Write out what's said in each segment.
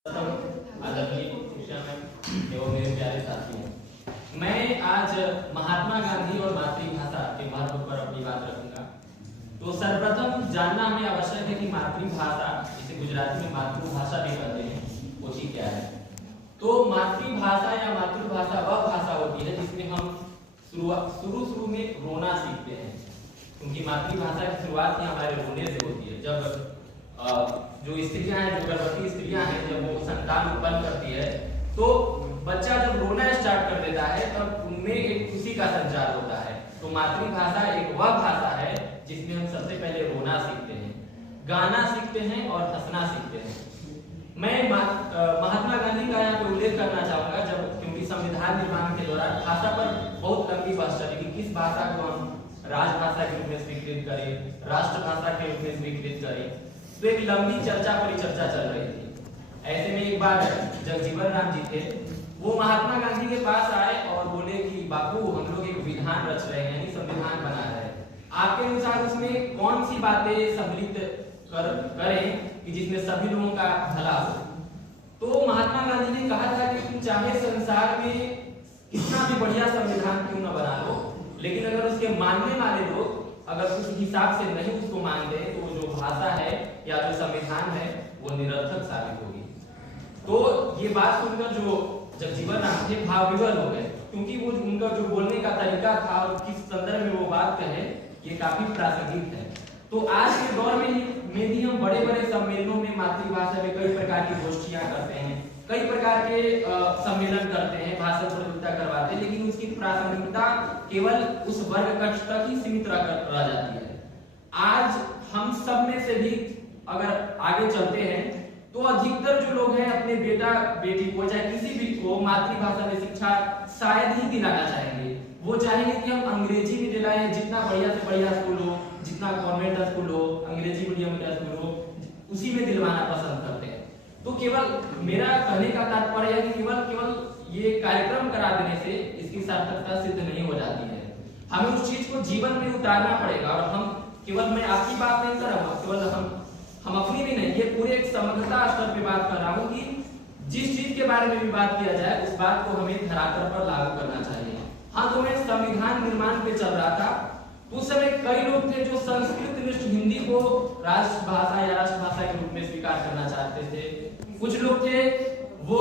मेरे प्यारे साथियों, मैं आज महात्मा गांधी और मातृभाषा के महत्व पर अपनी बात रखूंगा। तो सर्वप्रथम जानना हमें आवश्यक है कि मातृभाषा, जिसे गुजराती में मातृभाषा भी कहते हैं, वो चीज क्या है। तो मातृभाषा या मातृभाषा वह भाषा होती है जिसमें हम शुरू में रोना सीखते हैं, क्योंकि मातृभाषा की शुरुआत ही हमारे रोने से होती है। जब जो स्त्रियां हैं, जो गर्भवती स्त्रियां हैं, जब वो संतान उत्पन्न करती है तो बच्चा जब रोना स्टार्ट कर देता है तब उनमें एक खुशी का संचार होता है। तो मातृभाषा एक वह भाषा है जिसमें हम सबसे पहले रोना सीखते हैं, गाना सीखते हैं और हंसना सीखते हैं। मैं महात्मा गांधी का यहाँ पे उल्लेख करना चाहूंगा, जब क्योंकि संविधान निर्माण के दौरान भाषा पर बहुत लंबी बहस चली कि किस भाषा को हम राजभाषा के रूप में स्वीकृत करें, राष्ट्रभाषा के रूप में स्वीकृत करें। तो एक लंबी चर्चा परिचर्चा चल रही थी। ऐसे में एक बार जगजीवन राम जी थे, वो महात्मा गांधी के पास आए और बोले कि बापू, हम लोग एक विधान रच रहे हैं, यानी संविधान बना रहे हैं, आपके अनुसार उसमें कौन सी बातें सम्मिलित करें कि जिसमें सभी लोगों का भला हो। तो महात्मा गांधी ने कहा था कि तुम चाहे संसार में कितना भी बढ़िया संविधान क्यों न बना लो, लेकिन अगर उसके मानने वाले लोग अगर उस हिसाब से नहीं उसको मानते तो जो भाषा है या जो संविधान है वो निरर्थक साबित होगी। तो ये बात सुनकर जो जगजीवन राम थे भाव विवल हो गए, क्योंकि वो उनका जो बोलने का तरीका था और किस संदर्भ में वो बात कहे, ये काफी प्रासंगिक है। तो आज के दौर में भी हम बड़े बड़े सम्मेलनों में मातृभाषा में कई प्रकार की गोष्ठियां करते हैं, कई प्रकार के सम्मेलन करते हैं, भाषण प्रतियोगिता करवाते हैं, लेकिन उसकी प्रासंगिकता केवल उस वर्ग कक्ष तक ही सीमित रह जाती है। आज हम सब में से भी अगर आगे चलते हैं तो अधिकतर जो लोग हैं अपने बेटा बेटी को, चाहे किसी भी को, मातृभाषा में शिक्षा शायद ही दिलाना चाहेंगे। वो चाहेंगे कि हम अंग्रेजी में दिलाएं, जितना बढ़िया से बढ़िया स्कूल हो, जितना कॉन्वेंट स्कूल हो, अंग्रेजी मीडियम का स्कूल हो, उसी में दिलवाना पसंद करते हैं। तो केवल मेरा कहने का तात्पर्य है कि केवल ये कार्यक्रम करा देने से इसकी सार्थकता सिद्ध नहीं हो जाती है। हमें उस चीज को जीवन में उतारना पड़ेगा। और हम केवल, मैं आपकी बात नहीं कर रहा हूँ, केवल हम अपनी भी नहीं, ये पूरे एक समग्रता स्तर पे बात कर रहा हूँ कि जिस चीज के बारे में भी बात किया जाए उस बात को हमें धरातल पर लागू करना चाहिए। हाँ, तो मैं संविधान निर्माण पे चल रहा था, तो उस समय कई लोग थे जो संस्कृत निष्ठ हिंदी को राष्ट्रभाषा या राष्ट्रभाषा के रूप में स्वीकार करना चाहते थे। कुछ लोग थे वो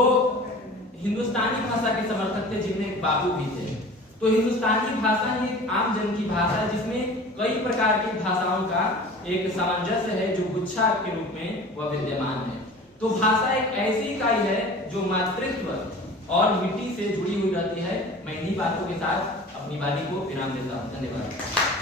हिंदुस्तानी भाषा के समर्थक थे, जिनमें एक बाबू भी थे। तो हिंदुस्तानी भाषा ही आम जन की भाषा है, जिसमें कई प्रकार की भाषाओं का एक सामंजस्य है जो गुच्छा के रूप में वह विद्यमान है। तो भाषा एक ऐसी इकाई है जो मातृत्व और मिट्टी से जुड़ी हुई रहती है। मैं इन्हीं बातों के साथ अपनी वाणी को विराम देता हूँ। धन्यवाद।